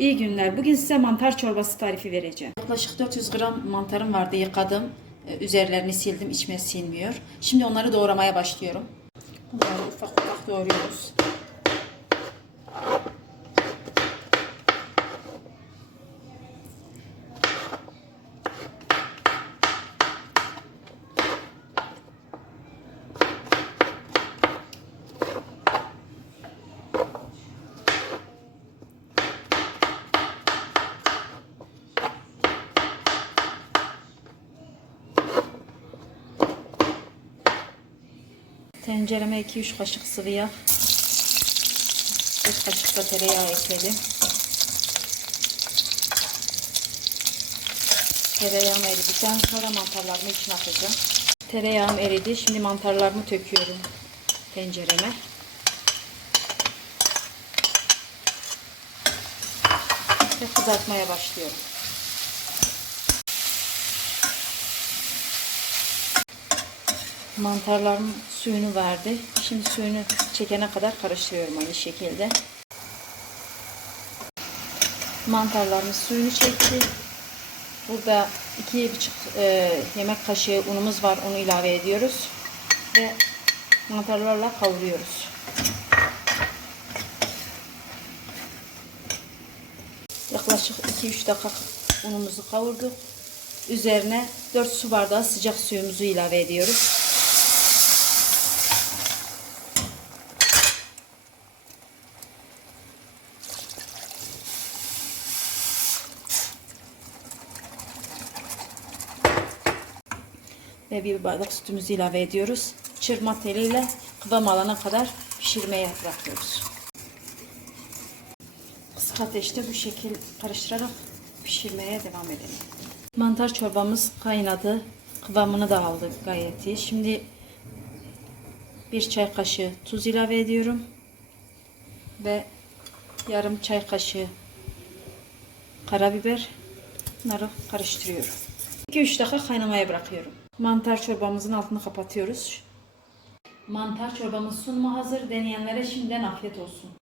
İyi günler. Bugün size mantar çorbası tarifi vereceğim. Yaklaşık 400 gram mantarım vardı yıkadım. Ee, Üzerlerini sildim içime sinmiyor. Şimdi onları doğramaya başlıyorum. Bunları ufak ufak doğruyoruz. Tencereme 2-3 kaşık sıvı yağ. 1 kaşık da tereyağı ekledim. Tereyağım eridikten sonra mantarlarımı içine atacağım. Tereyağım eridi. Şimdi mantarlarımı töküyorum tencereme. Ve kızartmaya başlıyorum. Mantarlarım suyunu verdi. Şimdi suyunu çekene kadar karıştırıyorum aynı şekilde. Mantarlarımız suyunu çekti. Burada iki buçuk e, yemek kaşığı unumuz var. Onu ilave ediyoruz. Ve mantarlarla kavuruyoruz. Yaklaşık 2-3 dakika unumuzu kavurduk. Üzerine 4 su bardağı sıcak suyumuzu ilave ediyoruz. Ve bir bardak sütümüzü ilave ediyoruz. Çırpma teliyle kıvam alana kadar pişirmeye bırakıyoruz. Kısık ateşte bu şekil karıştırarak pişirmeye devam edelim. Mantar çorbamız kaynadı. Kıvamını da aldı gayet iyi. Şimdi bir çay kaşığı tuz ilave ediyorum. Ve yarım çay kaşığı karabiber. Bunları karıştırıyorum. 2-3 dakika kaynamaya bırakıyorum. Mantar çorbamızın altını kapatıyoruz. Mantar çorbamız sunuma hazır. Deneyenlere şimdiden afiyet olsun.